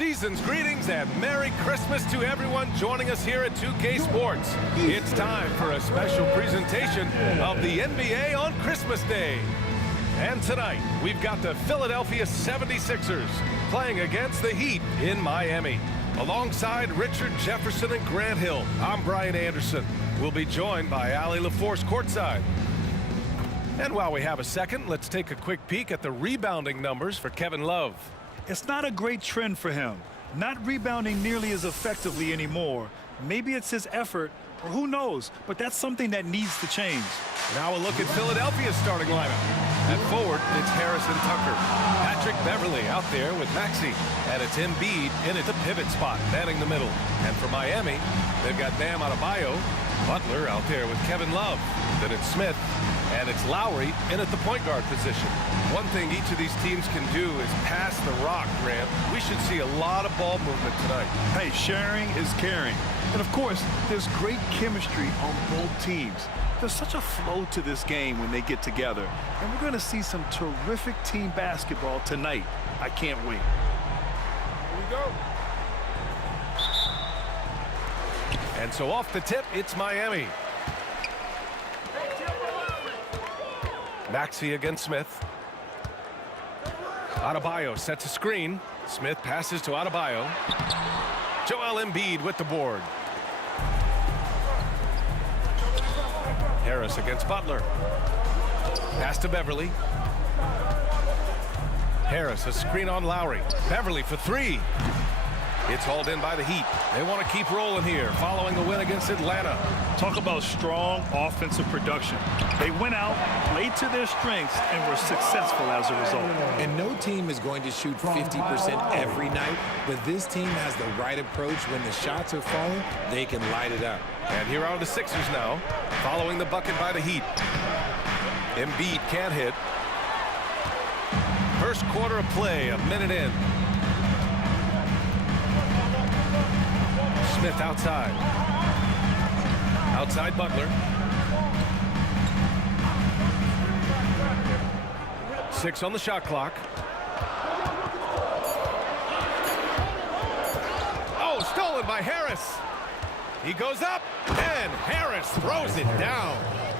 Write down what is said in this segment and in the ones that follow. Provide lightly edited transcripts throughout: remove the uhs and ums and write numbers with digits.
season's greetings and Merry Christmas to everyone joining us here at 2K Sports. It's time for a special presentation of the NBA on Christmas Day. And tonight, we've got the Philadelphia 76ers playing against the Heat in Miami. Alongside Richard Jefferson and Grant Hill, I'm Brian Anderson. We'll be joined by Allie LaForce courtside. And while we have a second, let's take a quick peek at the rebounding numbers for Kevin Love. It's not a great trend for him. Not rebounding nearly as effectively anymore. Maybe it's his effort, or who knows, but that's something that needs to change. Now a look at Philadelphia's starting lineup. At forward, it's Harrison Tucker. Patrick Beverley out there with Maxey. And it's Embiid in at the pivot spot, manning the middle. And for Miami, they've got Bam Adebayo. Butler out there with Kevin Love. Then it's Smith. And it's Lowry in at the point guard position. One thing each of these teams can do is pass the rock, Grant. We should see a lot of ball movement tonight. Hey, sharing is caring. And of course, there's great chemistry on both teams. There's such a flow to this game when they get together. And we're going to see some terrific team basketball tonight. I can't wait. Here we go. And so off the tip, it's Miami. Maxey against Smith. Adebayo sets a screen. Smith passes to Adebayo. Joel Embiid with the board. Harris against Butler. Pass to Beverley. Harris, a screen on Lowry. Beverley for three. It's hauled in by the Heat. They want to keep rolling here following the win against Atlanta. Talk about strong offensive production. They went out, played to their strengths, and were successful as a result. And no team is going to shoot 50% every night, but this team has the right approach. When the shots are falling, they can light it up. And here are the Sixers now, following the bucket by the Heat. Embiid can't hit. First quarter of play, a minute in. Smith outside. Outside Butler. 6 on the shot clock. Oh, stolen by Harris. He goes up, and Harris throws it down.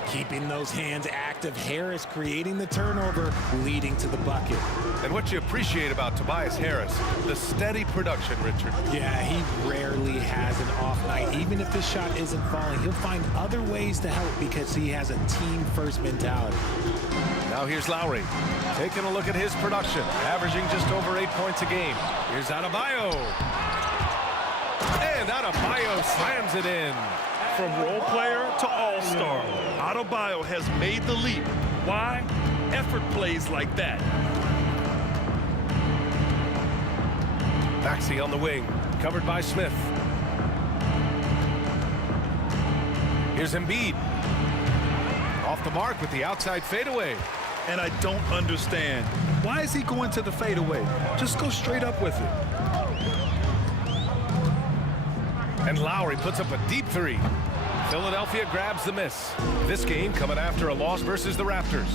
Keeping those hands active, Harris creating the turnover, leading to the bucket. And what you appreciate about Tobias Harris, the steady production, Richard. Yeah, he rarely has an off night. Even if his shot isn't falling, he'll find other ways to help because he has a team-first mentality. Now here's Lowry, taking a look at his production, averaging just over 8 points a game. Here's Adebayo. And Adebayo slams it in. From role player to all-star, Adebayo has made the leap. Why? Effort plays like that. Maxey on the wing, covered by Smith. Here's Embiid. Off the mark with the outside fadeaway. And I don't understand. Why is he going to the fadeaway? Just go straight up with it. And Lowry puts up a deep three. Philadelphia grabs the miss. This game coming after a loss versus the Raptors.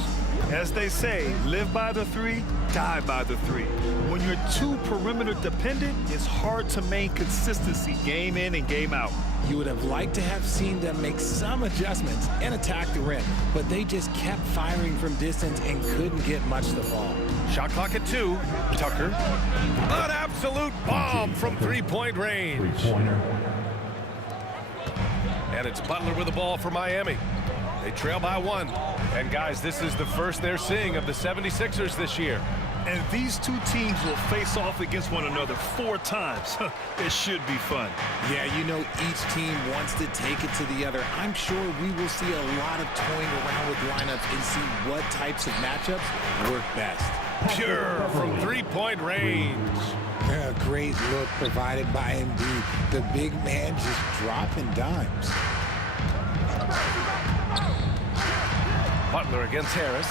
As they say, live by the three, die by the three. When you're too perimeter dependent, it's hard to maintain consistency game in and game out. You would have liked to have seen them make some adjustments and attack the rim, but they just kept firing from distance and couldn't get much to fall. Shot clock at 2. Tucker. An absolute bomb from three-point range. And it's Butler with the ball for Miami. They trail by 1. And guys, this is the first they're seeing of the 76ers this year. And these two teams will face off against one another 4 times. It should be fun. Yeah, you know each team wants to take it to the other. I'm sure we will see a lot of toying around with lineups and see what types of matchups work best. Pure from three-point range. A great look provided by Embiid. The big man just dropping dimes. Butler against Harris.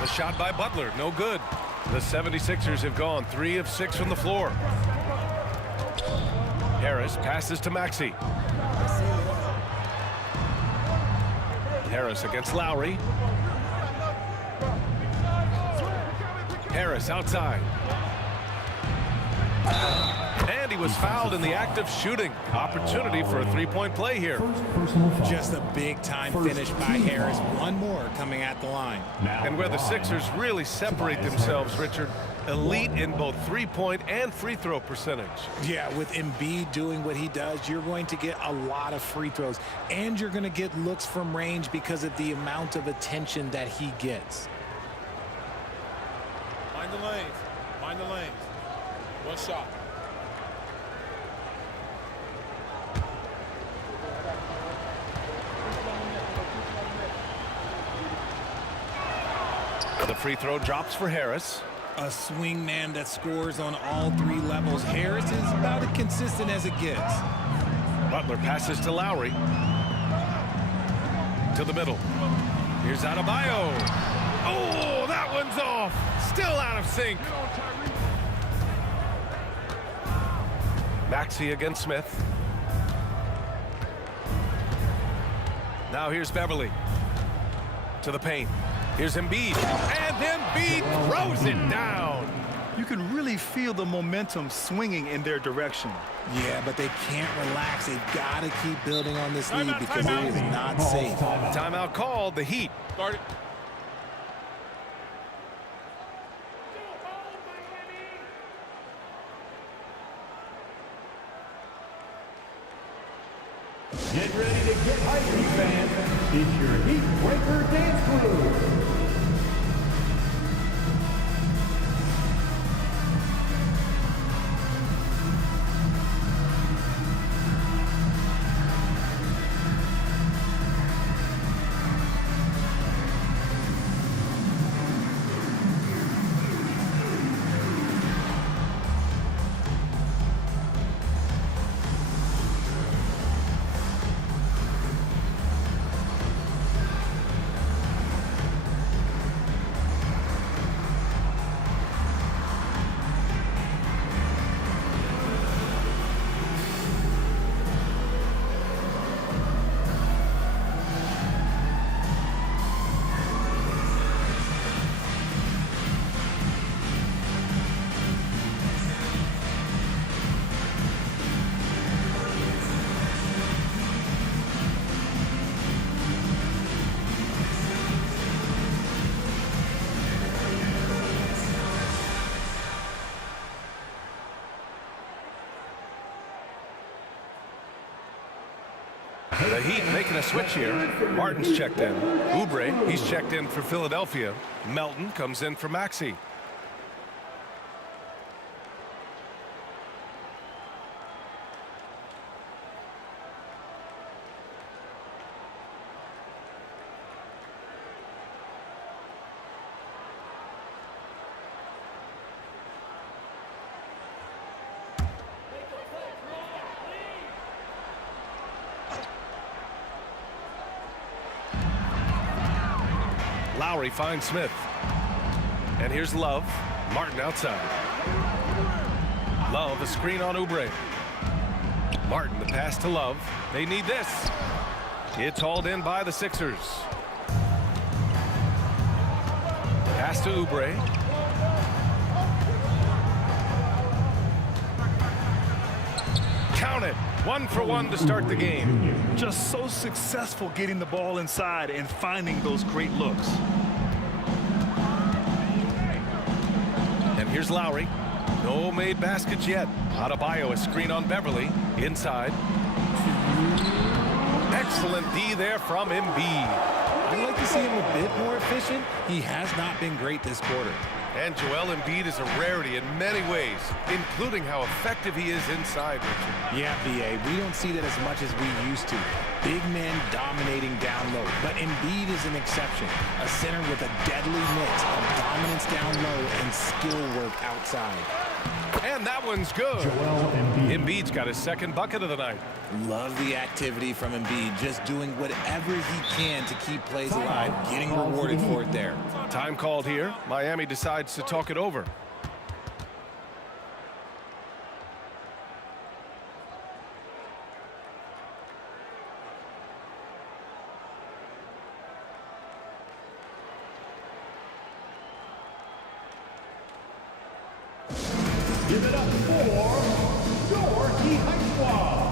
The shot by Butler, no good. The 76ers have gone 3 of 6 from the floor. Harris passes to Maxey. Harris against Lowry. Harris outside. was fouled in the act of shooting. Opportunity for a three-point play here. Just a big-time finish by Harris. One more coming at the line. And where the Sixers really separate themselves, Richard, elite in both three-point and free throw percentage. Yeah, with Embiid doing what he does, you're going to get a lot of free throws, and you're going to get looks from range because of the amount of attention that he gets. Mind the lanes. Mind the lanes. One shot. The free throw drops for Harris. A swing man that scores on all three levels. Harris is about as consistent as it gets. Butler passes to Lowry. To the middle. Here's Adebayo. Oh, that one's off. Still out of sync. Maxey against Smith. Now here's Beverly. To the paint. Here's Embiid. And Embiid throws it down. You can really feel the momentum swinging in their direction. Yeah, but they can't relax. They've got to keep building on this lead because it is not safe. Timeout called. The Heat. Start it. Get ready to get hyped, fans. It's your Heat Breaker Dance Crew. The Heat making a switch here. Martin's checked in. Oubre, he's checked in for Philadelphia. Melton comes in for Maxey. Lowry finds Smith. And here's Love. Martin outside. Love, a screen on Oubre. Martin, the pass to Love. They need this. It's hauled in by the Sixers. Pass to Oubre. Count it. 1 for 1 to start the game. Just so successful getting the ball inside and finding those great looks. And here's Lowry. No made baskets yet. Adebayo, a screen on Beverly. Inside. Excellent D there from Embiid. I'd like to see him a bit more efficient. He has not been great this quarter. And Joel Embiid is a rarity in many ways, including how effective he is inside, Richard. Yeah, BA, we don't see that as much as we used to. Big men dominating down low, but Embiid is an exception. A center with a deadly mix of dominance down low and skill work outside. And that one's good. Joel Embiid. Embiid's got his second bucket of the night. Love the activity from Embiid, just doing whatever he can to keep plays alive, getting rewarded for it there. Time called here. Miami decides to talk it over. Give it up for Jorge Heitzwald.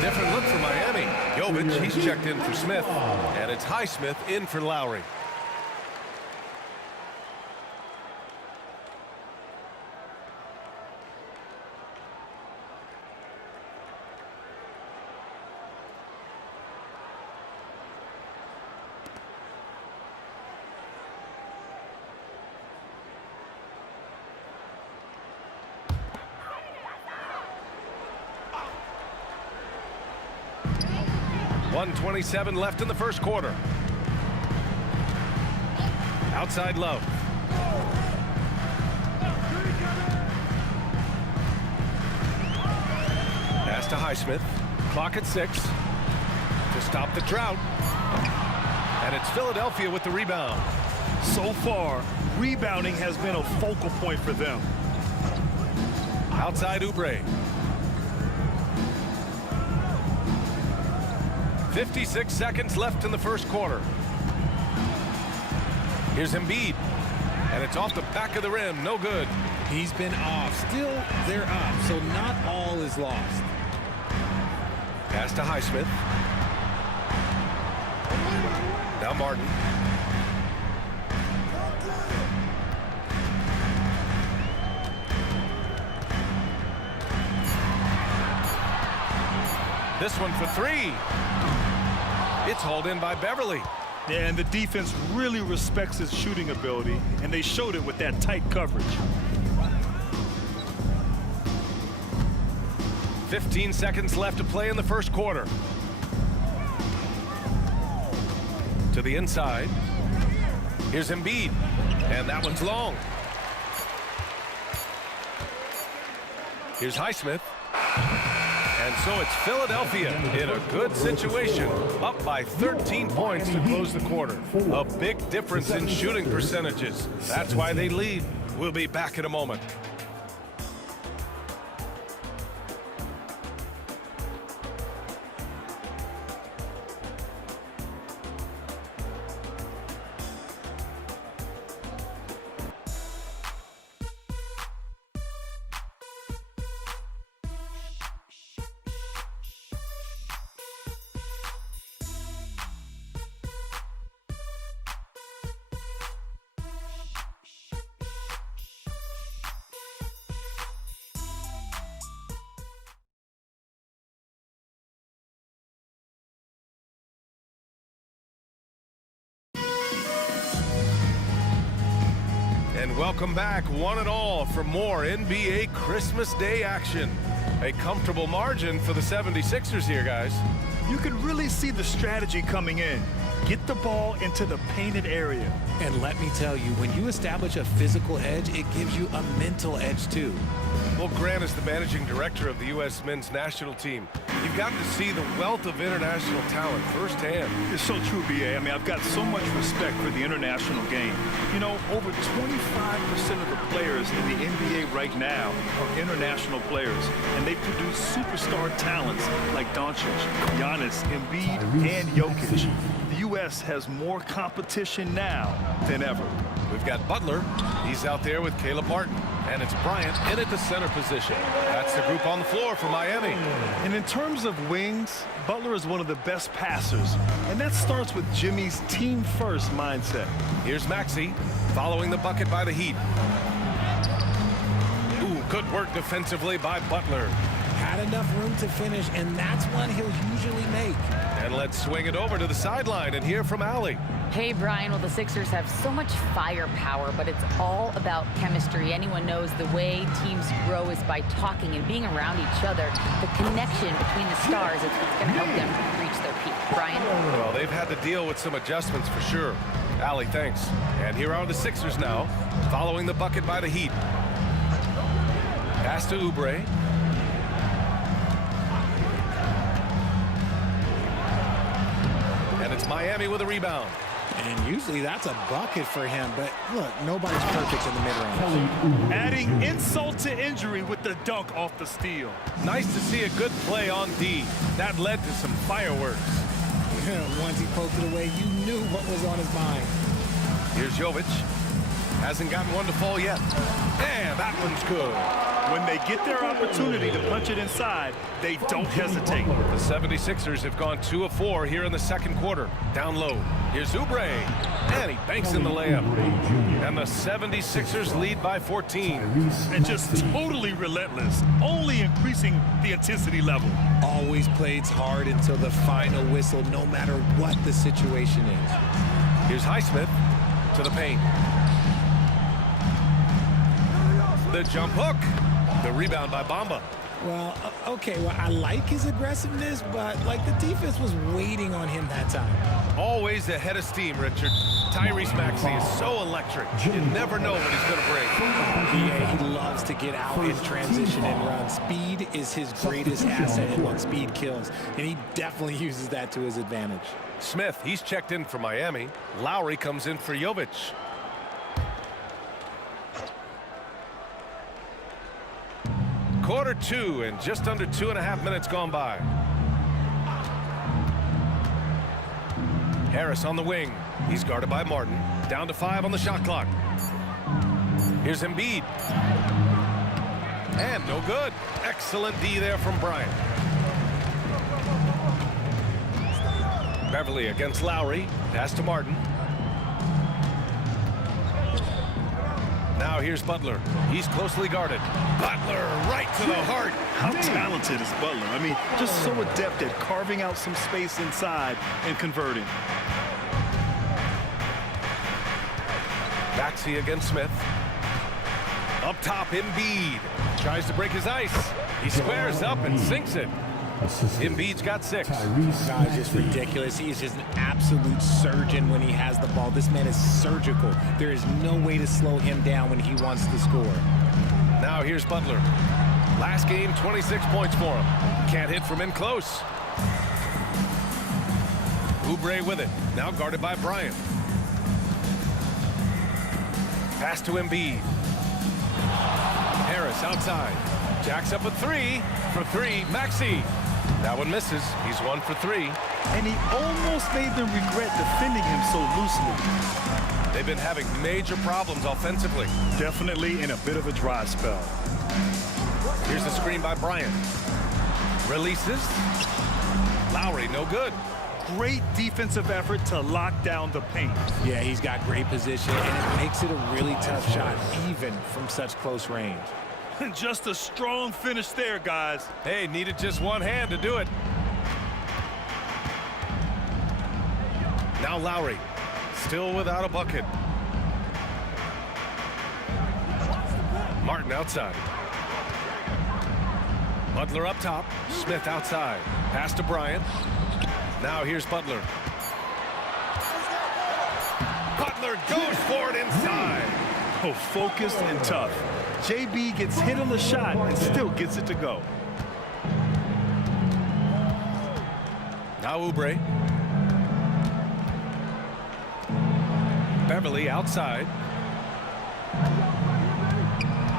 Different look for Miami. Jovic, he's checked in for Smith, and it's Highsmith in for Lowry. .127 left in the first quarter. Outside Love. Pass to Highsmith. Clock at 6 to stop the drought. And it's Philadelphia with the rebound. So far, rebounding has been a focal point for them. Outside Oubre. 56 seconds left in the first quarter. Here's Embiid, and it's off the back of the rim. No good. He's been off. Still, they're up, so not all is lost. Pass to Highsmith. Now Martin. This one for 3. It's hauled in by Beverly. Yeah, and the defense really respects his shooting ability, and they showed it with that tight coverage. 15 seconds left to play in the first quarter. To the inside. Here's Embiid, and that one's long. Here's Highsmith. And so it's Philadelphia in a good situation, up by 13 points to close the quarter. A big difference in shooting percentages. That's why they lead. We'll be back in a moment. And welcome back, one and all, for more NBA Christmas Day action. A comfortable margin for the 76ers here, guys. You can really see the strategy coming in. Get the ball into the painted area. And let me tell you, when you establish a physical edge, it gives you a mental edge too. Well, Grant is the managing director of the U.S. men's national team. You've gotten to see the wealth of international talent firsthand. It's so true, B.A. I mean, I've got so much respect for the international game. You know, over 25% of the players in the NBA right now are international players, and they produce superstar talents like Doncic, Giannis, Embiid, and Jokic. The U.S. has more competition now than ever. We've got Butler. He's out there with Caleb Martin. And it's Bryant in at the center position. That's the group on the floor for Miami. And in terms of wings, Butler is one of the best passers. And that starts with Jimmy's team-first mindset. Here's Maxey following the bucket by the Heat. Ooh, good work defensively by Butler. Had enough room to finish, and that's one he'll usually make. And let's swing it over to the sideline and hear from Allie. Hey, Brian, well, the Sixers have so much firepower, but it's all about chemistry. Anyone knows the way teams grow is by talking and being around each other. The connection between the stars is what's going to help them reach their peak. Brian? Well, they've had to deal with some adjustments for sure. Allie, thanks. And here are the Sixers now, following the bucket by the Heat. Pass to Oubre. And it's Miami with a rebound. And usually that's a bucket for him, but look, nobody's perfect in the mid-range. Adding insult to injury with the dunk off the steal. Nice to see a good play on D. That led to some fireworks. Once he poked it away, you knew what was on his mind. Here's Jovic. Hasn't gotten one to fall yet. And that one's good. When they get their opportunity to punch it inside, they don't hesitate. The 76ers have gone 2 of 4 here in the second quarter. Down low. Here's Oubre. And he banks in the layup. And the 76ers lead by 14. And just totally relentless, only increasing the intensity level. Always plays hard until the final whistle, no matter what the situation is. Here's Highsmith to the paint. The jump hook. The rebound by Bamba. Well, okay, well, I like his aggressiveness, but, like, the defense was waiting on him that time. Always ahead of steam, Richard. Tyrese Maxey is so electric. You never know what he's going to bring. Yeah, he loves to get out in transition and run. Speed is his greatest asset, and when speed kills. And he definitely uses that to his advantage. Smith, he's checked in for Miami. Lowry comes in for Jovic. Quarter 2 and just under 2.5 minutes gone by. Harris on the wing. He's guarded by Martin. Down to 5 on the shot clock. Here's Embiid. And no good. Excellent D there from Bryant. Beverly against Lowry. Pass to Martin. Now here's Butler. He's closely guarded. Butler right to the heart. How talented is Butler? I mean, just so adept at carving out some space inside and converting. Maxey against Smith. Up top, Embiid. Tries to break his ice. He squares up and sinks it. Embiid's got 6. Guys, just ridiculous. He is just an absolute surgeon when he has the ball. This man is surgical. There is no way to slow him down when he wants to score. Now here's Butler. Last game, 26 points for him. Can't hit from in close. Oubre with it. Now guarded by Bryant. Pass to Embiid. Harris outside. Jacks up a 3. For 3, Maxey. That one misses. He's 1 for 3. And he almost made them regret defending him so loosely. They've been having major problems offensively. Definitely in a bit of a dry spell. Here's the screen by Bryant. Releases. Lowry, no good. Great defensive effort to lock down the paint. Yeah, he's got great position, and it makes it a really tough shot, even from such close range. Just a strong finish there, guys. Hey, needed just one hand to do it. Now Lowry, still without a bucket. Martin outside. Butler up top. Smith outside. Pass to Bryant. Now here's Butler. Butler goes for it inside. Oh, focused and tough. JB gets hit on the shot and still gets it to go. Now Oubre. Beverly outside.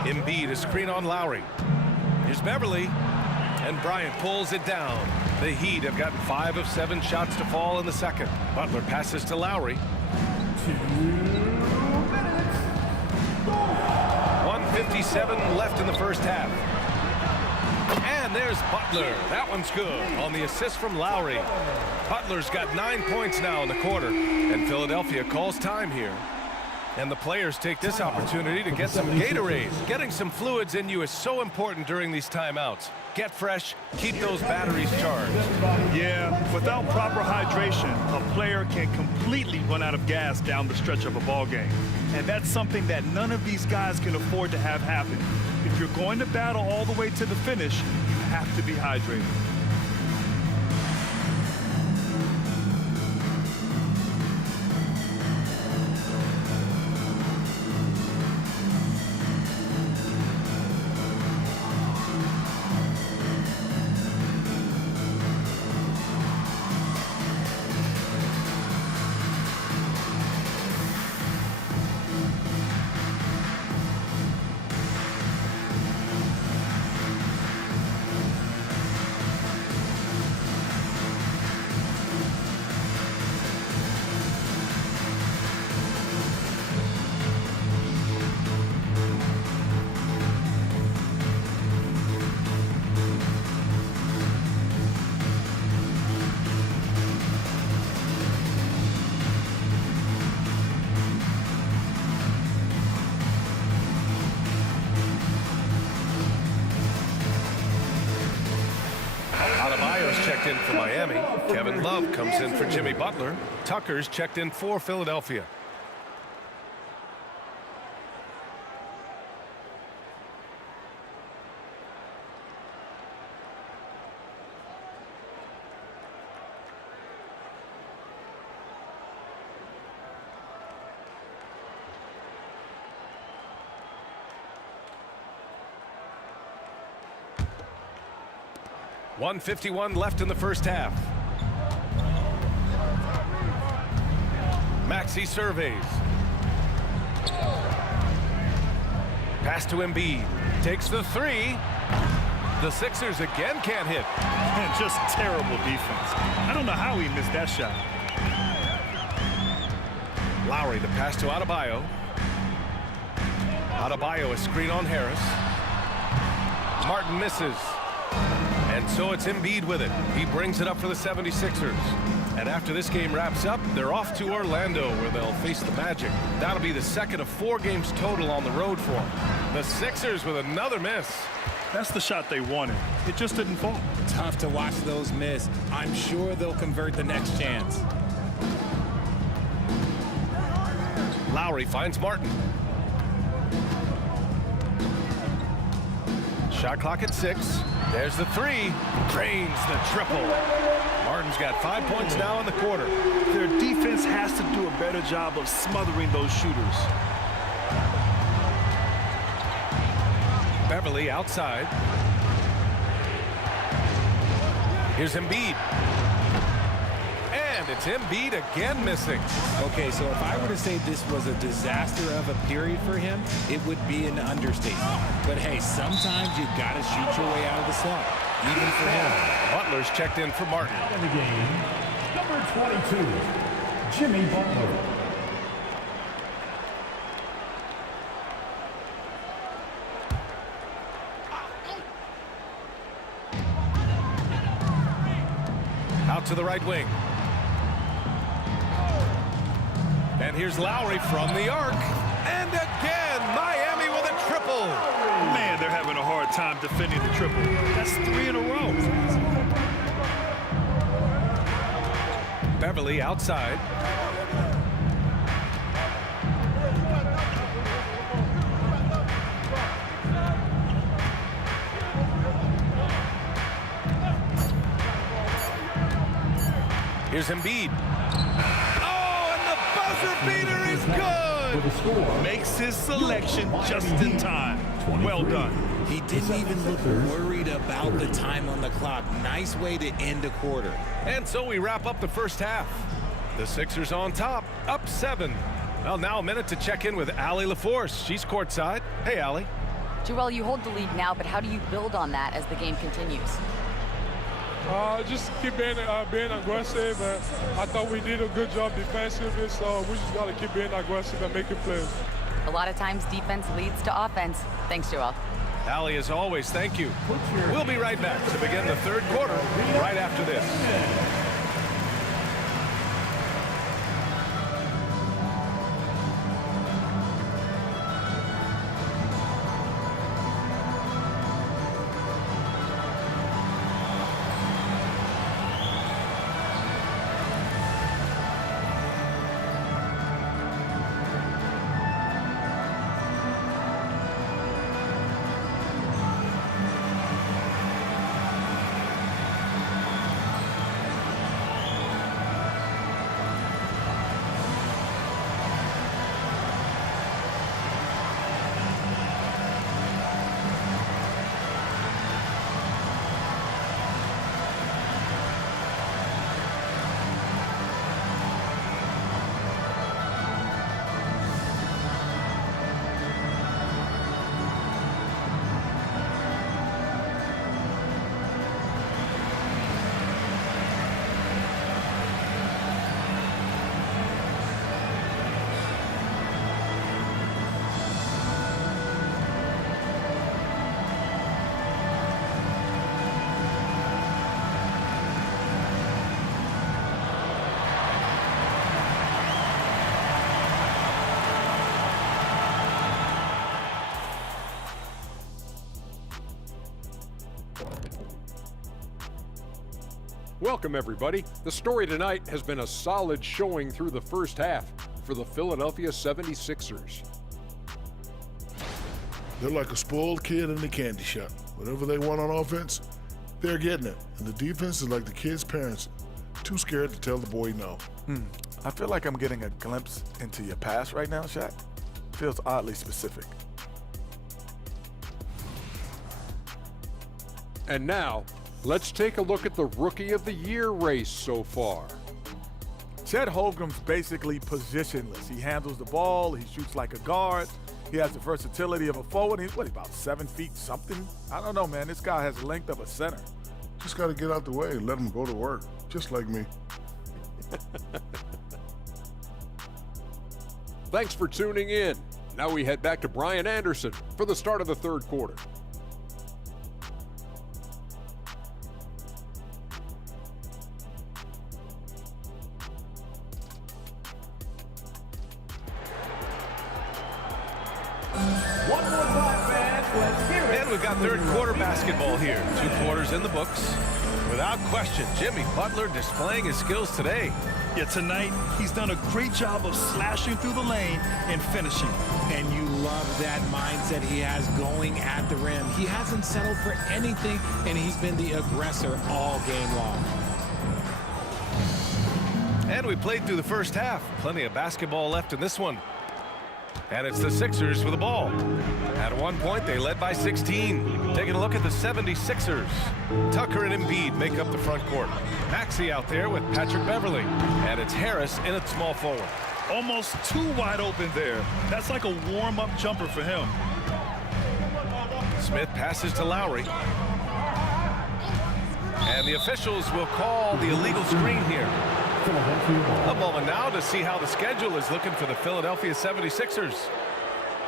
Embiid a screen on Lowry. Here's Beverly. And Bryant pulls it down. The Heat have gotten 5 of 7 shots to fall in the second. Butler passes to Lowry. 1:15 1:57 left in the first half. And there's Butler. That one's good on the assist from Lowry. Butler's got 9 points now in the quarter, and Philadelphia calls time here. And the players take this opportunity to get some Gatorade. Getting some fluids in you is so important during these timeouts. Get fresh, keep those batteries charged. Yeah, without proper hydration, a player can completely run out of gas down the stretch of a ball game. And that's something that none of these guys can afford to have happen. If you're going to battle all the way to the finish, you have to be hydrated. Checked in for Miami. Kevin Love comes in for Jimmy Butler. Tucker's checked in for Philadelphia. .151 left in the first half. Maxey surveys. Pass to Embiid. Takes the three. The Sixers again can't hit. Man, just terrible defense. I don't know how he missed that shot. Lowry, the pass to Adebayo. Adebayo, a screen on Harris. Martin misses. And so it's Embiid with it. He brings it up for the 76ers. And after this game wraps up, they're off to Orlando, where they'll face the Magic. That'll be the second of 4 games total on the road for them. The Sixers with another miss. That's the shot they wanted. It just didn't fall. Tough to watch those miss. I'm sure they'll convert the next chance. Lowry finds Martin. Shot clock at 6. There's the three. Drains the triple. Martin's got 5 points now in the quarter. Their defense has to do a better job of smothering those shooters. Beverly outside. Here's Embiid. And it's Embiid again missing. Okay, so if I were to say this was a disaster of a period for him, it would be an understatement. But hey, sometimes you gotta shoot your way out of the slump, even for him. Butler's checked in for Martin. In the game, number 22, Jimmy Butler. Out to the right wing. And here's Lowry from the arc. And again, Miami with a triple. Man, they're having a hard time defending the triple. That's 3 in a row. Beverly outside. Here's Embiid. Beater is good. Makes his selection just in time. Well done. He didn't even look worried about the time on the clock. Nice way to end a quarter. And so we wrap up the first half. The Sixers on top, up 7. Well, now a minute to check in with Allie LaForce. She's courtside. Hey, Allie. Joel, you hold the lead now, but how do you build on that as the game continues? Just keep being aggressive. I thought we did a good job defensively, so we just got to keep being aggressive and making plays. A lot of times defense leads to offense. Thanks, Joel. Allie, as always, thank you. We'll be right back to begin the third quarter right after this. Welcome, everybody. The story tonight has been a solid showing through the first half for the Philadelphia 76ers. They're like a spoiled kid in the candy shop. Whatever they want on offense, they're getting it. And the defense is like the kid's parents, too scared to tell the boy no. I feel like I'm getting a glimpse into your past right now, Shaq. Feels oddly specific. And now, let's take a look at the Rookie of the Year race so far. Chet Holmgren's basically positionless. He handles the ball, he shoots like a guard, he has the versatility of a forward. He's about 7 feet something? I don't know, man. This guy has the length of a center. Just got to get out the way and let him go to work, just like me. Thanks for tuning in. Now we head back to Brian Anderson for the start of the third quarter. One more time, fans. Let's hear it. And we've got third quarter basketball here. 2 quarters in the books. Without question, Jimmy Butler displaying his skills today. Yeah, tonight, he's done a great job of slashing through the lane and finishing. And you love that mindset he has going at the rim. He hasn't settled for anything, and he's been the aggressor all game long. And we played through the first half. Plenty of basketball left in this one. And it's the Sixers with the ball. At one point, they led by 16. Taking a look at the 76ers. Tucker and Embiid make up the front court. Maxey out there with Patrick Beverly. And it's Harris in at small forward. Almost too wide open there. That's like a warm-up jumper for him. Smith passes to Lowry. And the officials will call the illegal screen here. A moment now to see how the schedule is looking for the Philadelphia 76ers.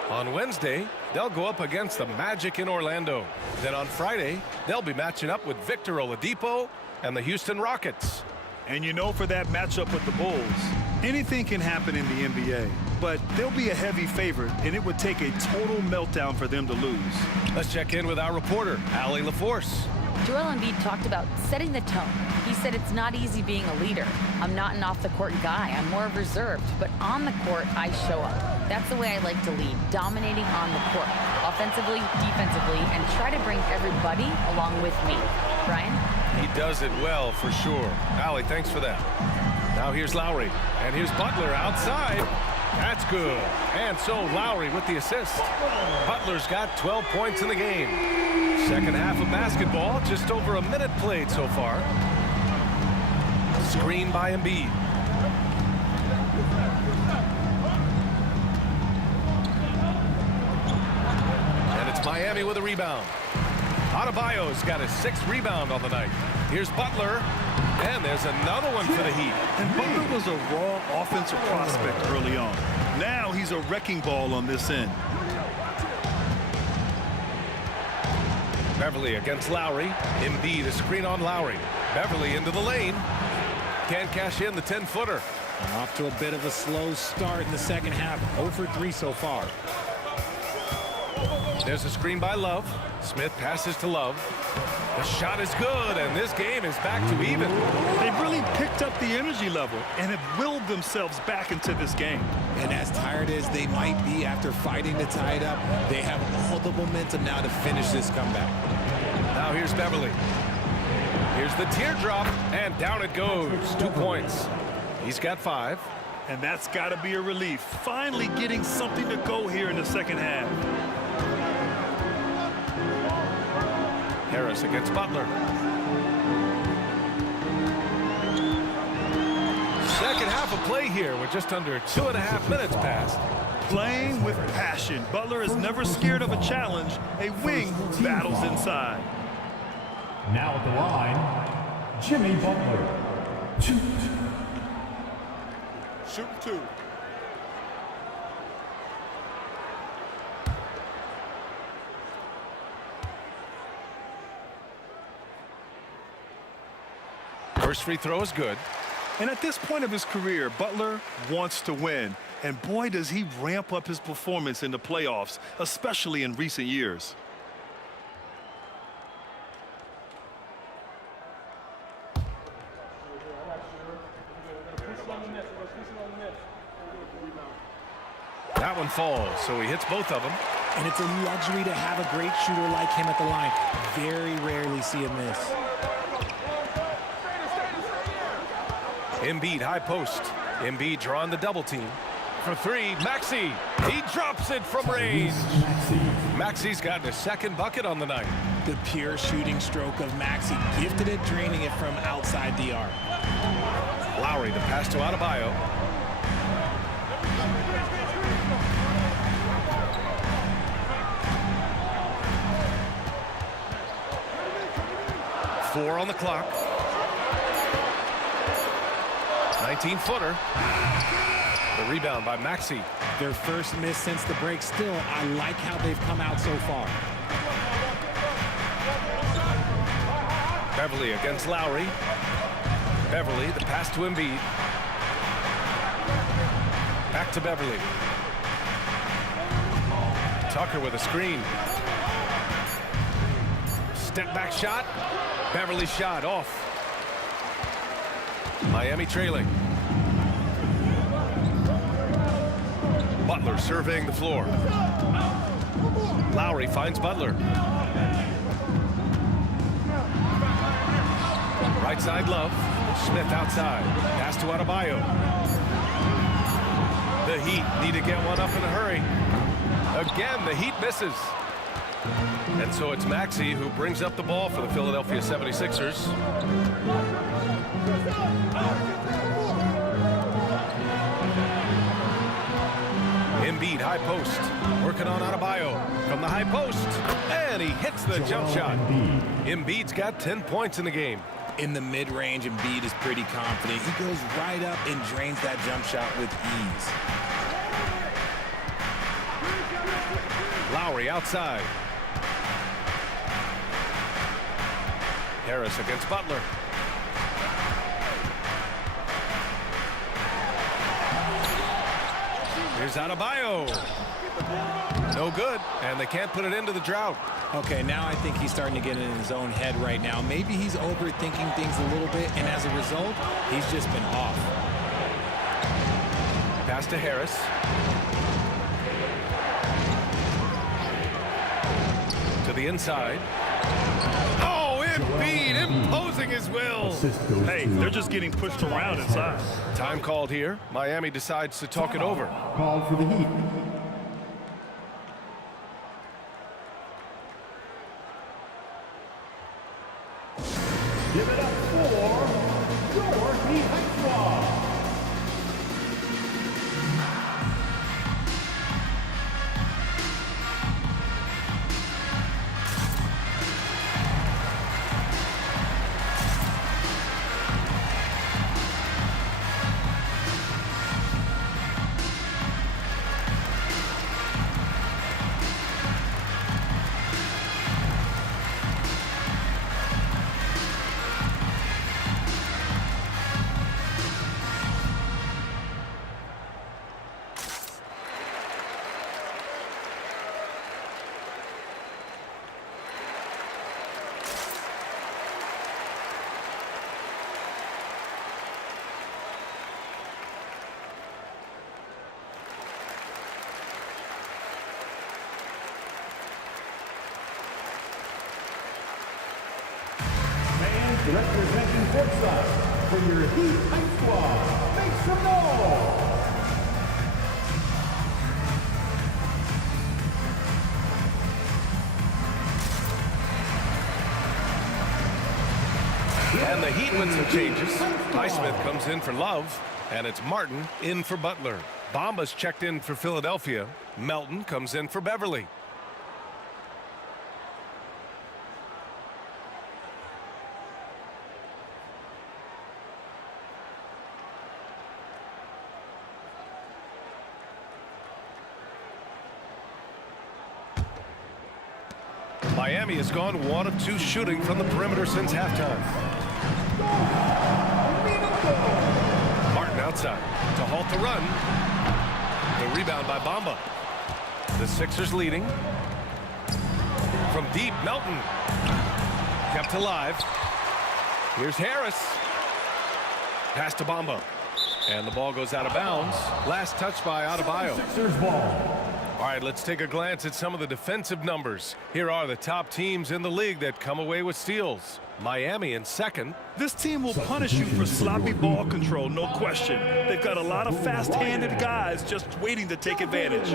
On Wednesday, they'll go up against the Magic in Orlando. Then on Friday, they'll be matching up with Victor Oladipo and the Houston Rockets. And you know, for that matchup with the Bulls, anything can happen in the NBA. But they'll be a heavy favorite, and it would take a total meltdown for them to lose. Let's check in with our reporter, Allie LaForce. Joel Embiid talked about setting the tone. He said it's not easy being a leader. I'm not an off-the-court guy. I'm more reserved. But on the court, I show up. That's the way I like to lead, dominating on the court, offensively, defensively, and try to bring everybody along with me. Brian? He does it well, for sure. Allie, thanks for that. Now here's Lowry, and here's Butler outside. That's good. And so Lowry with the assist. Butler's got 12 points in the game. Second half of basketball, just over a minute played so far. Screen by Embiid. And it's Miami with a rebound. Adebayo's got his 6th rebound on the night. Here's Butler. And there's another one for the Heat. And Butler was a raw offensive prospect early on. Now he's a wrecking ball on this end. Beverly against Lowry. Embiid, a screen on Lowry. Beverly into the lane. Can't cash in the 10-footer. Off to a bit of a slow start in the second half. 0 for 3 so far. There's a screen by Love. Smith passes to Love. The shot is good, and this game is back to even. They've really picked up the energy level and have willed themselves back into this game. And as tired as they might be after fighting to tie it up, they have all the momentum now to finish this comeback. Now here's Beverly. Here's the teardrop, and down it goes. 2 points. He's got 5. And that's got to be a relief. Finally getting something to go here in the second half. Harris against Butler. Second half of play here with just under 2.5 minutes passed. Playing with passion. Butler is never scared of a challenge. A wing battles inside. Now at the line, Jimmy Butler. Shoot. Shoot 2. First free throw is good. And at this point of his career, Butler wants to win. And boy, does he ramp up his performance in the playoffs, especially in recent years. That one falls, so he hits both of them. And it's a luxury to have a great shooter like him at the line. Very rarely see him miss. Embiid, high post. Embiid drawing the double team. For 3, Maxey. He drops it from range. Maxey's gotten his second bucket on the night. The pure shooting stroke of Maxey, gifted at draining it from outside the arc. Lowry, the pass to Adebayo. Four on the clock. 19-footer. The rebound by Maxey. Their first miss since the break. Still, I like how they've come out so far. Beverly against Lowry. Beverly, the pass to Embiid. Back to Beverly. Tucker with a screen. Step back shot. Beverly shot off. Miami trailing. Butler surveying the floor. Lowry finds Butler. Right side Love. Smith outside. Pass to Adebayo. The Heat need to get one up in a hurry. Again, the Heat misses. And so it's Maxey who brings up the ball for the Philadelphia 76ers. Embiid, high post. Working on Adebayo from the high post. And he hits the jump shot. Embiid's got 10 points in the game. In the mid-range, Embiid is pretty confident. He goes right up and drains that jump shot with ease. Lowry outside. Harris against Butler. Here's Adebayo. No good, and they can't put it into the drought. Okay, now I think he's starting to get in his own head right now. Maybe he's overthinking things a little bit, and as a result, he's just been off. Pass to Harris. To the inside. Oh, Embiid imposing his will. Hey, they're just getting pushed around inside. Time called here. Miami decides to talk it over. Called for the Heat. Give it up for Jordan Hexlaw. for your Heat High Squad, make some noise! And the Heat with some changes. Highsmith comes in for Love, and it's Martin in for Butler. Bamba's checked in for Philadelphia. Melton comes in for Beverly. Miami has gone 1 of 2 shooting from the perimeter since halftime. Martin outside to halt the run. The rebound by Bamba. The Sixers leading. From deep, Melton. Kept alive. Here's Harris. Pass to Bamba. And the ball goes out of bounds. Last touch by Adebayo. Sixers ball. All right, let's take a glance at some of the defensive numbers. Here are the top teams in the league that come away with steals. Miami in second. This team will punish you for sloppy ball control, no question. They've got a lot of fast-handed guys just waiting to take advantage.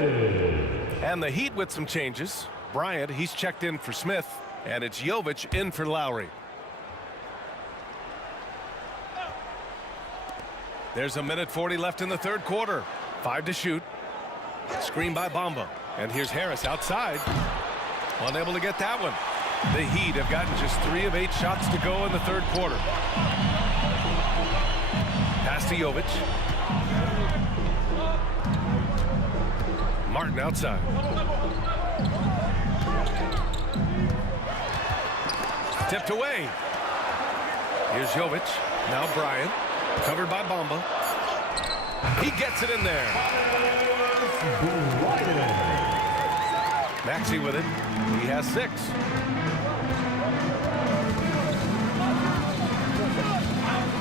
And the Heat with some changes. Bryant, he's checked in for Smith, and it's Jovic in for Lowry. There's 1:40 left in the third quarter. 5 to shoot. Screen by Bamba. And here's Harris outside. Unable to get that one. The Heat have gotten just 3 of 8 shots to go in the third quarter. Pass to Jovic. Martin outside. Tipped away. Here's Jovic. Now Bryant. Covered by Bamba. He gets it in there. Maxey with it. He has 6.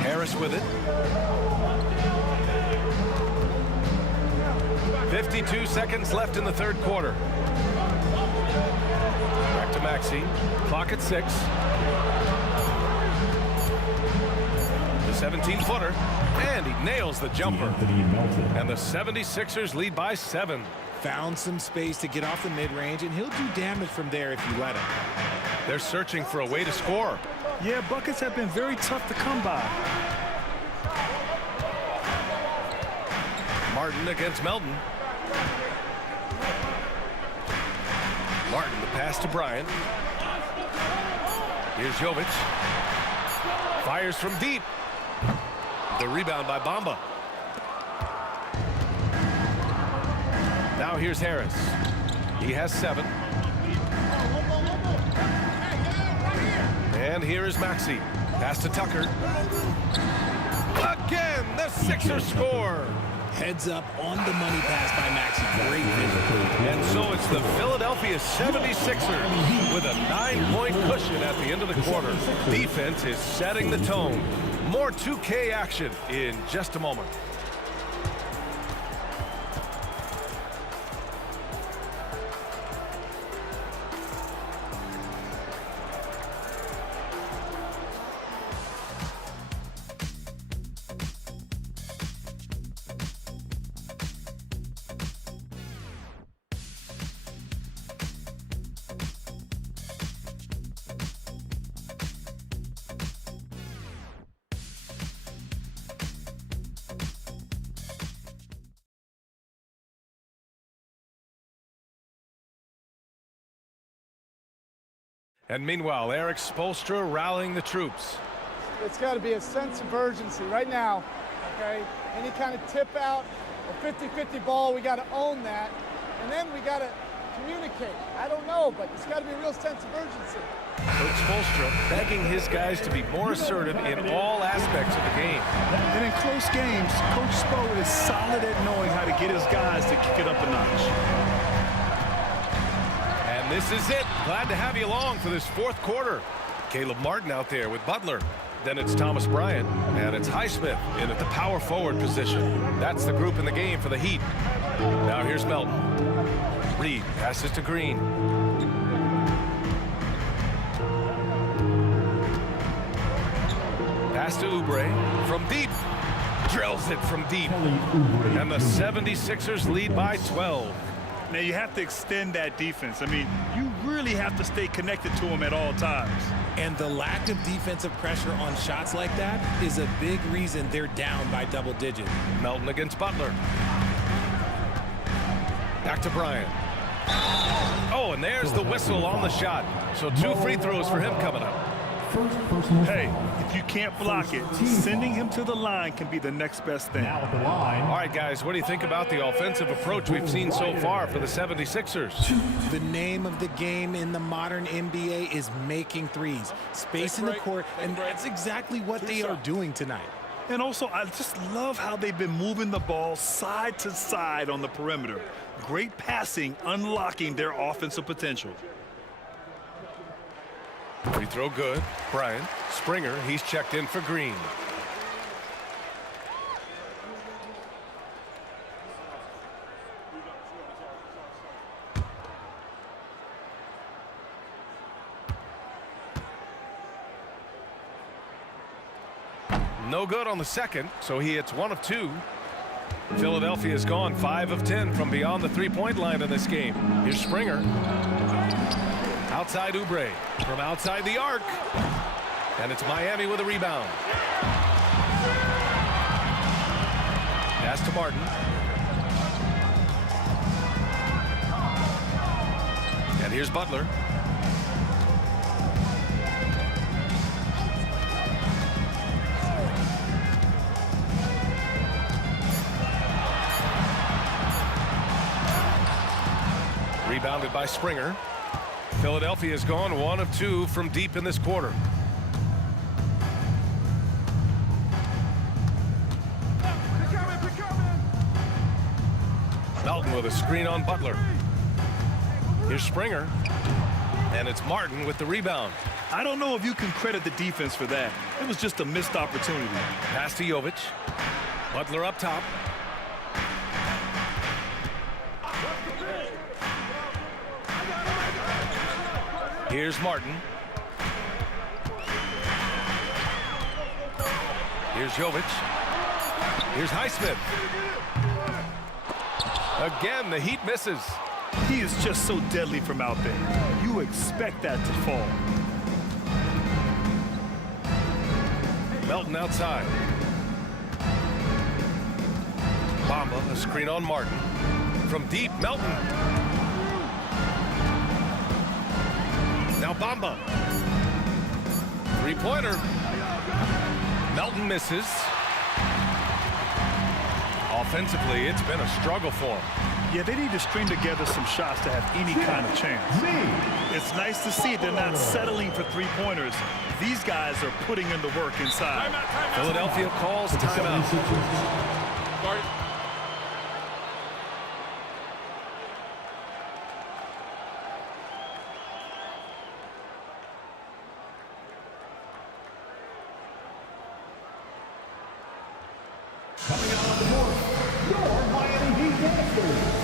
Harris with it. 52 seconds left in the third quarter. Back to Maxey. Clock at 6. The 17-footer. And he nails the jumper. And the 76ers lead by 7. Found some space to get off the mid-range, and he'll do damage from there if you let him. They're searching for a way to score. Yeah, buckets have been very tough to come by. Martin against Melton. Martin, the pass to Bryant. Here's Jovic. Fires from deep. The rebound by Bamba. Now here's Harris. He has 7. And here is Maxey. Pass to Tucker. Again, the Sixers score. Heads up on the money pass by Maxey. Great vision. And so it's the Philadelphia 76ers with a 9-point cushion at the end of the quarter. Defense is setting the tone. More 2K action in just a moment. And meanwhile, Eric Spoelstra rallying the troops. It's got to be a sense of urgency right now, okay? Any kind of tip out, a 50-50 ball, we got to own that. And then we got to communicate. I don't know, but it's got to be a real sense of urgency. Coach Spoelstra begging his guys to be more assertive in all aspects of the game. And in close games, Coach Spo is solid at knowing how to get his guys to kick it up a notch. This is it. Glad to have you along for this fourth quarter. Caleb Martin out there with Butler. Then it's Thomas Bryant, and it's Highsmith in at the power forward position. That's the group in the game for the Heat. Now here's Melton. Reed passes to Green. Pass to Oubre from deep. Drills it from deep. And the 76ers lead by 12. Now you have to extend that defense. I mean, you really have to stay connected to them at all times. And the lack of defensive pressure on shots like that is a big reason they're down by double digits. Melton against Butler. Back to Bryant. Oh, and there's the whistle on the shot. So 2 free throws for him coming up. Hey, if you can't block it, sending him to the line can be the next best thing. Now at the line. All right, guys, what do you think about the offensive approach we've seen so far for the 76ers? The name of the game in the modern NBA is making threes. Space in the court, and that's exactly what they are doing tonight. And also, I just love how they've been moving the ball side to side on the perimeter. Great passing, unlocking their offensive potential. Free throw good. Bryant. Springer, he's checked in for Green. No good on the second, so he hits 1 of 2. Philadelphia's gone 5 of 10 from beyond the three-point line in this game. Here's Springer. Outside Oubre. From outside the arc. And it's Miami with a rebound. Pass to Martin. And here's Butler. Rebounded by Springer. Philadelphia's gone 1 of 2 from deep in this quarter. Melton with a screen on Butler. Here's Springer. And it's Martin with the rebound. I don't know if you can credit the defense for that. It was just a missed opportunity. Pass to Jovic. Butler up top. Here's Martin. Here's Jovic. Here's Highsmith. Again, the Heat misses. He is just so deadly from out there. You expect that to fall. Melton outside. Bamba, a screen on Martin. From deep, Melton. Now Bamba. Three-pointer. Melton misses. Offensively, it's been a struggle for him. Yeah, they need to string together some shots to have any kind of chance. It's nice to see they're not settling for three-pointers. These guys are putting in the work inside. Philadelphia calls timeout. Coming out on the court, your Miami Heat Dancers.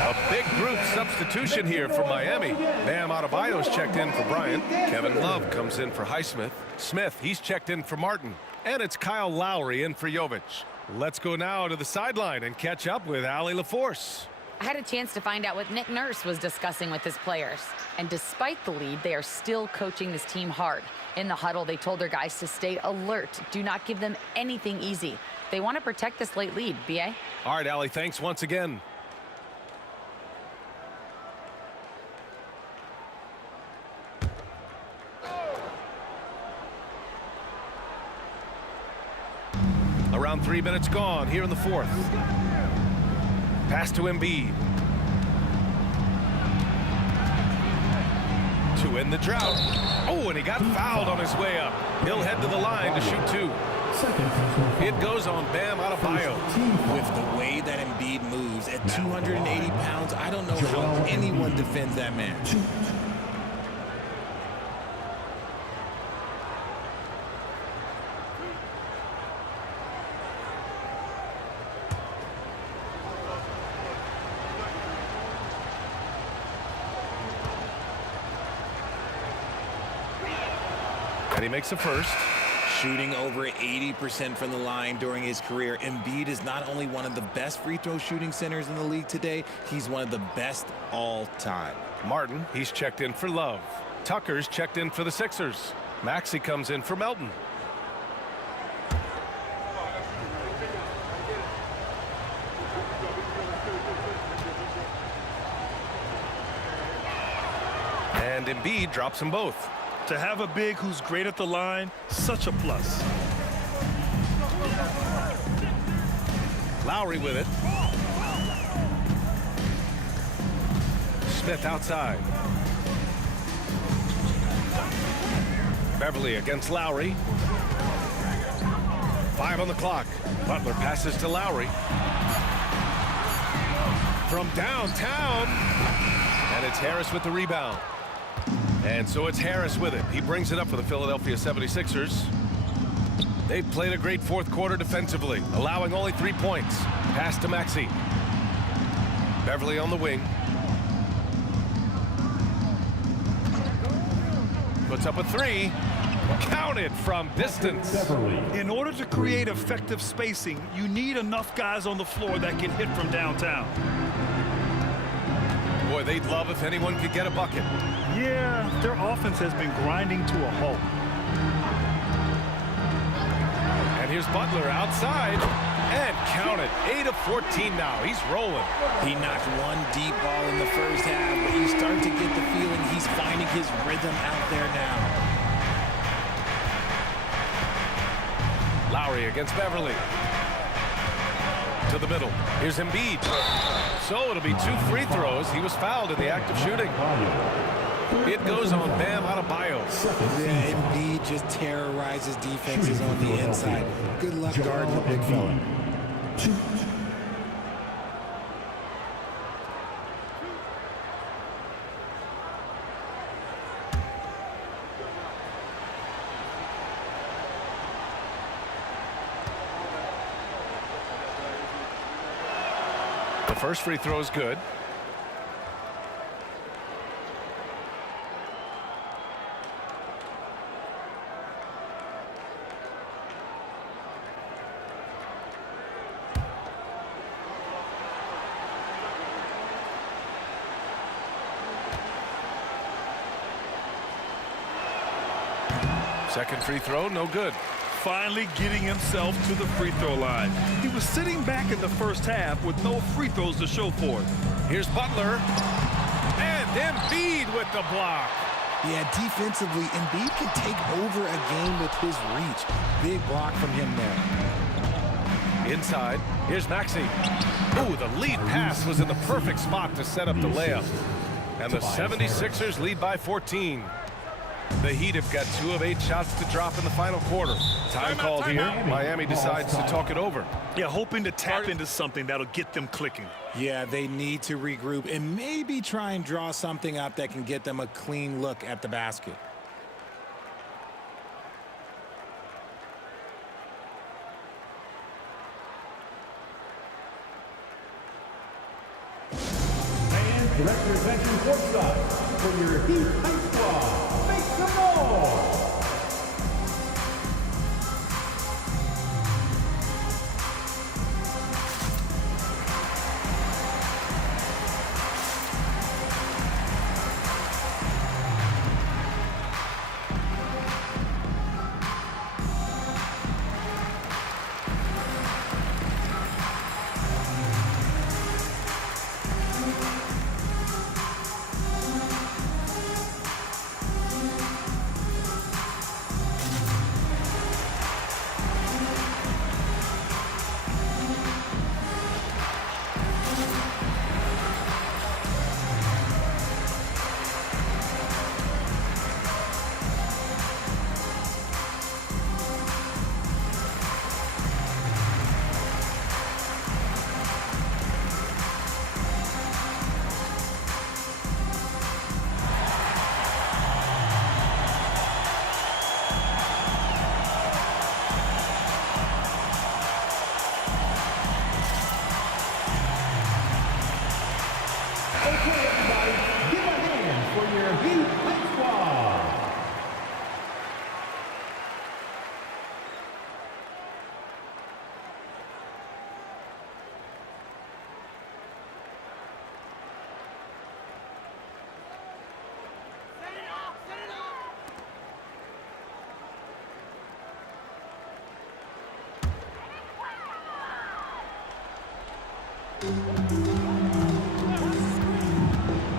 A big group substitution here for Miami. Bam Adebayo's checked in for Bryant. Kevin Love comes in for Highsmith. Smith, he's checked in for Martin. And it's Kyle Lowry in for Jovic. Let's go now to the sideline and catch up with Allie LaForce. I had a chance to find out what Nick Nurse was discussing with his players. And despite the lead, they are still coaching this team hard. In the huddle, they told their guys to stay alert. Do not give them anything easy. They want to protect this late lead, B.A. All right, Allie, thanks once again. Around 3 minutes gone here in the fourth. Pass to Embiid. To end the drought. Oh, and he got fouled on his way up. He'll head to the line to shoot two. It goes on Bam Adebayo. With the way that Embiid moves at 280 pounds, I don't know how anyone defends that man. And he makes the first. Shooting over 80% from the line during his career, Embiid is not only one of the best free throw shooting centers in the league today, he's one of the best all time. Martin, he's checked in for Love. Tucker's checked in for the Sixers. Maxey comes in for Melton. And Embiid drops them both. To have a big who's great at the line, such a plus. Lowry with it. Smith outside. Beverly against Lowry. 5 on the clock. Butler passes to Lowry. From downtown. And it's Harris with the rebound. And so it's Harris with it. He brings it up for the Philadelphia 76ers. They've played a great fourth quarter defensively, allowing only 3 points. Pass to Maxey. Beverly on the wing. Puts up a three. Counted from distance. In order to create effective spacing, you need enough guys on the floor that can hit from downtown. Boy, they'd love if anyone could get a bucket. Yeah, their offense has been grinding to a halt. And here's Butler outside. And count it. 8 of 14 now. He's rolling. He knocked one deep ball in the first half, but you start to get the feeling he's finding his rhythm out there now. Lowry against Beverly. To the middle. Here's Embiid. So it'll be 2 free throws. He was fouled in the act of shooting. It goes on Bam Adebayo. Yeah, Embiid just terrorizes defenses on the inside. Good luck guarding the big fella. The first free throw is good. Second free throw, no good. Finally getting himself to the free throw line. He was sitting back in the first half with no free throws to show for it. Here's Butler. And Embiid with the block. Yeah, defensively, Embiid can take over a game with his reach. Big block from him there. Inside, here's Maxey. Ooh, the lead pass was in the perfect spot to set up the layup. And the 76ers lead by 14. The Heat have got 2 of 8 shots to drop in the final quarter. Time called here. Miami decides to talk it over. Yeah, hoping to tap into something that'll get them clicking. Yeah, they need to regroup and maybe try and draw something up that can get them a clean look at the basket. And representing courtside for your Heat High Squad, make some noise! your Heat Heights Squad.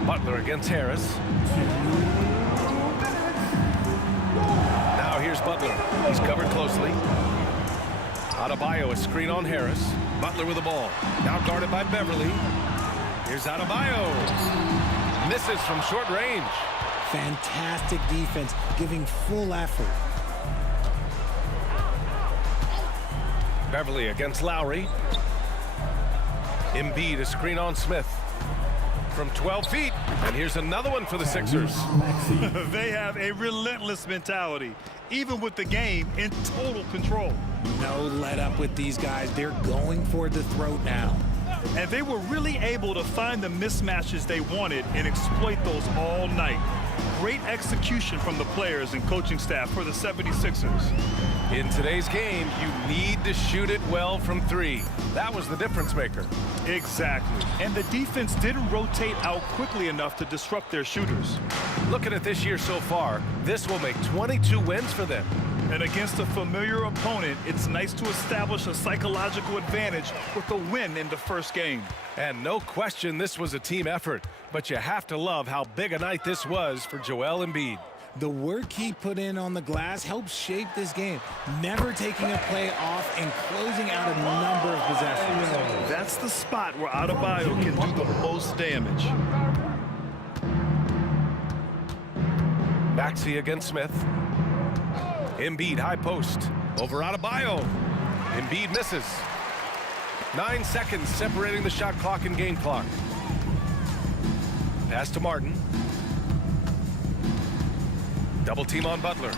Butler against Harris. Now here's Butler. He's covered closely. Adebayo, a screen on Harris. Butler with the ball. Now guarded by Beverly. Here's Adebayo. Misses from short range. Fantastic defense, giving full effort. Beverly against Lowry. Embiid, a screen on Smith. From 12 feet, and here's another one for the Sixers. They have a relentless mentality, even with the game in total control. No let up with these guys. They're going for the throat now. And they were really able to find the mismatches they wanted and exploit those all night. Great execution from the players and coaching staff for the 76ers. In today's game, you need to shoot it well from three. That was the difference maker. Exactly. And the defense didn't rotate out quickly enough to disrupt their shooters. Looking at this year so far, this will make 22 wins for them. And against a familiar opponent, it's nice to establish a psychological advantage with a win in the first game. And no question this was a team effort, but you have to love how big a night this was for Joel Embiid. The work he put in on the glass helped shape this game, never taking a play off and closing out a number of possessions. That's the spot where Adebayo can do the most damage. Maxey against Smith. Embiid, high post. Over Adebayo. Embiid misses. 9 seconds separating the shot clock and game clock. Pass to Martin. Double team on Butler.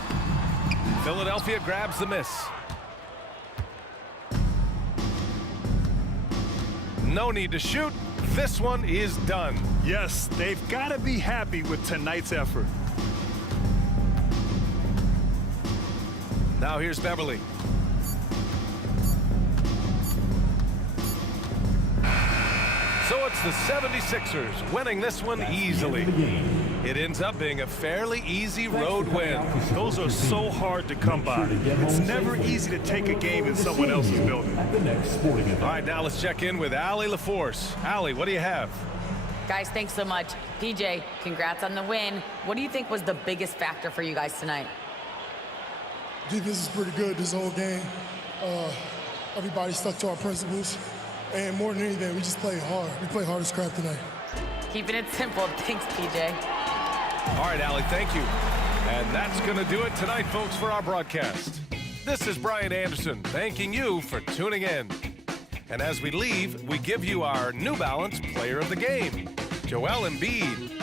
Philadelphia grabs the miss. No need to shoot. This one is done. Yes, they've got to be happy with tonight's effort. Now here's Beverly. So it's the 76ers winning this one easily. It ends up being a fairly easy road win. Those are so hard to come by. It's never easy to take a game in someone else's building. All right, now let's check in with Allie LaForce. Allie, what do you have? Guys, thanks so much. PJ, congrats on the win. What do you think was the biggest factor for you guys tonight? Defense is pretty good this whole game. Everybody stuck to our principles. And more than anything, we just played hard. We played hard as crap tonight. Keeping it simple. Thanks, PJ. All right, Allie, thank you. And that's going to do it tonight, folks, for our broadcast. This is Brian Anderson thanking you for tuning in. And as we leave, we give you our New Balance Player of the Game, Joel Embiid.